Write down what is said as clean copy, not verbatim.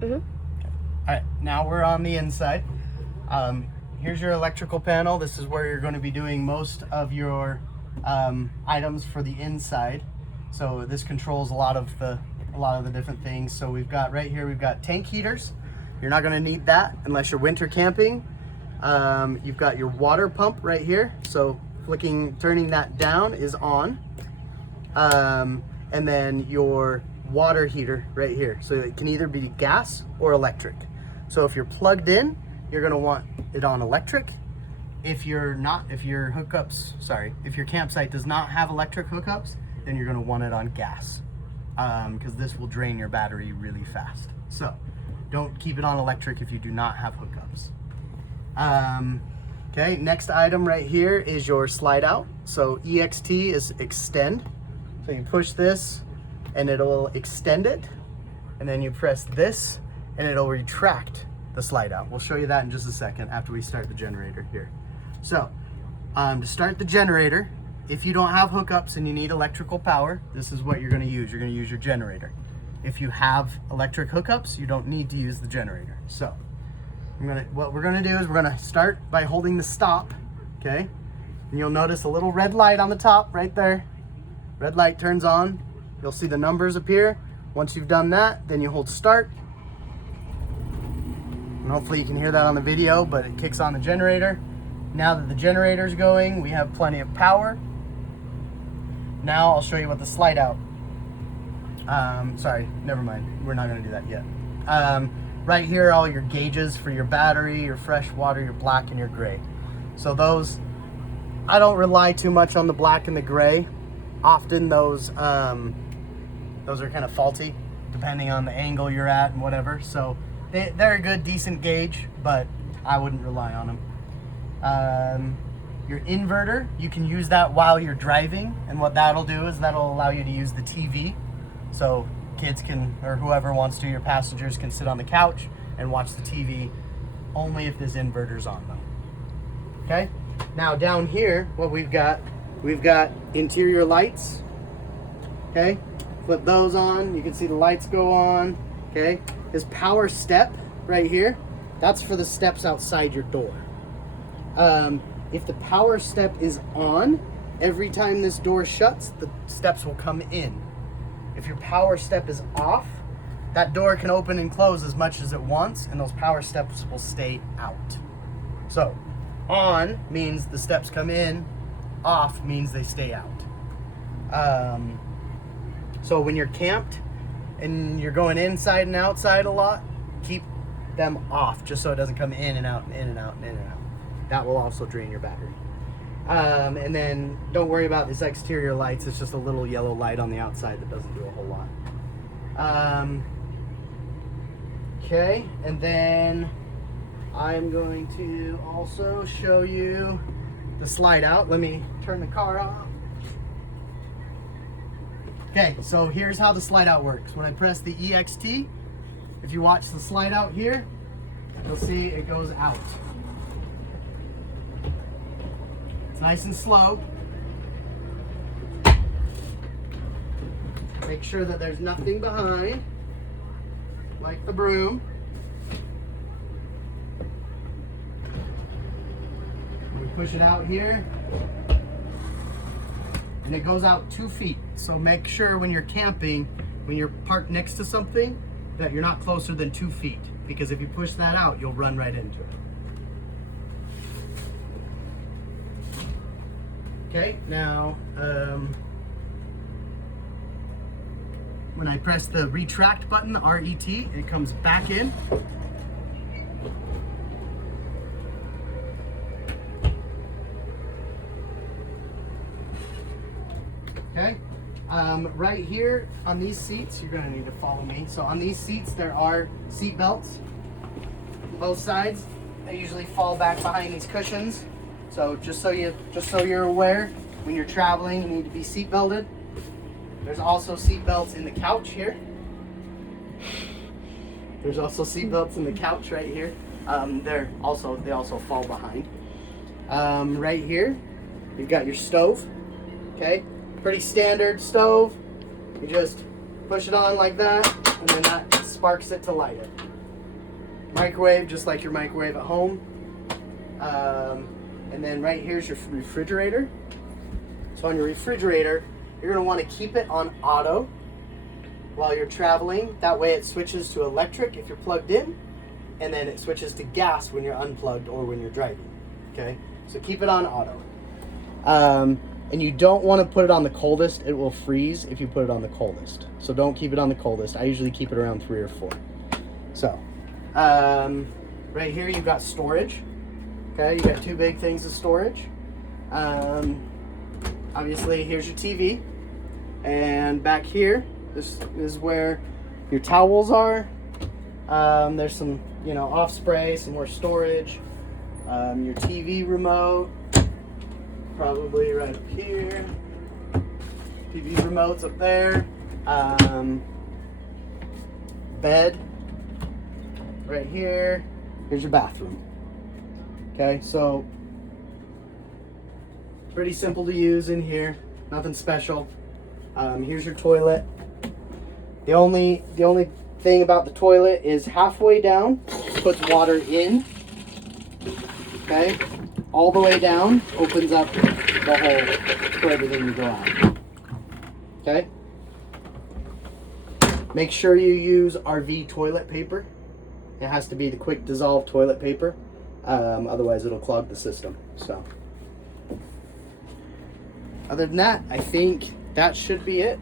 Mm-hmm. All right, now we're on the inside. Here's your electrical panel. This is where you're going to be doing most of your items for the inside. So this controls a lot of the different things. So we've got right here, we've got tank heaters. You're not going to need that unless you're winter camping. You've got your water pump right here. So turning that down is on. And then your water heater right here. So it can either be gas or electric. So if you're plugged in, you're going to want it on electric. If your campsite does not have electric hookups, then you're going to want it on gas, because this will drain your battery really fast. So don't keep it on electric if you do not have hookups. Okay, next item right here is your slide out. So EXT is extend. So you push this and it'll extend it, and then you press this and it'll retract the slide out. We'll show you that in just a second after we start the generator here. So to start the generator, if you don't have hookups and you need electrical power, this is what you're going to use. You're going to use your generator. If you have electric hookups, you don't need to use the generator. So what we're going to do is we're going to start by holding the stop, okay? And you'll notice a little red light on the top right there. Red light turns on. You'll see the numbers appear. Once you've done that, then you hold start. And hopefully you can hear that on the video, but it kicks on the generator. Now that the generator's going, we have plenty of power. Now I'll show you what the slide out. Sorry, never mind. We're not gonna do that yet. Right here are all your gauges for your battery, your fresh water, your black, and your gray. So those, I don't rely too much on the black and the gray. Often those are kind of faulty, depending on the angle you're at and whatever. So they're a good, decent gauge, but I wouldn't rely on them. Your inverter, you can use that while you're driving, and what that'll do is that'll allow you to use the TV. So kids can, or whoever wants to, your passengers can sit on the couch and watch the TV only if this inverter's on though. Okay? Now down here, what we've got interior lights. Okay? Flip those on, you can see the lights go on. Okay? This power step right here, that's for the steps outside your door. If the power step is on, every time this door shuts, the steps will come in. If your power step is off, that door can open and close as much as it wants, and those power steps will stay out. So, on means the steps come in, off means they stay out. So when you're camped and you're going inside and outside a lot, keep them off just so it doesn't come in and out and in and out and in and out. That will also drain your battery. And then don't worry about this exterior lights. It's just a little yellow light on the outside that doesn't do a whole lot. Okay, and then I'm going to also show you the slide out. Let me turn the car off. Okay, so here's how the slide out works. When I press the EXT, if you watch the slide out here, you'll see it goes out. It's nice and slow. Make sure that there's nothing behind, like the broom. We push it out here, and it goes out 2 feet. So make sure when you're camping, when you're parked next to something, that you're not closer than 2 feet, because if you push that out, you'll run right into it. Okay, now when I press the retract button, the RET, it comes back in. Okay, right here on these seats, you're gonna need to follow me. So on these seats, there are seat belts, both sides. They usually fall back behind these cushions. So just so you're aware, when you're traveling, you need to be seat belted. There's also seat belts in the couch here. There's also seat belts in the couch right here. They also fall behind. Right here, you've got your stove. Okay, pretty standard stove. You just push it on like that, and then that sparks it to light it. Microwave, just like your microwave at home. And then right here's your refrigerator. So on your refrigerator, you're going to want to keep it on auto while you're traveling. That way it switches to electric if you're plugged in, and then it switches to gas when you're unplugged or when you're driving. Okay, so keep it on auto. And you don't want to put it on the coldest. It will freeze if you put it on the coldest. So don't keep it on the coldest. I usually keep it around 3 or 4. So right here you've got storage. Okay, you got 2 big things of storage. Obviously here's your TV, and back here, this is where your towels are. There's some, off spray, some more storage. Your TV remote, probably right up here. TV remote's up there. Bed, right here. Here's your bathroom. Okay, so pretty simple to use in here. Nothing special. Here's your toilet. The only thing about the toilet is halfway down puts water in. Okay, all the way down opens up the hole for everything to go out. Okay. Make sure you use RV toilet paper. It has to be the quick dissolve toilet paper. Otherwise it'll clog the system. So other than that, I think that should be it.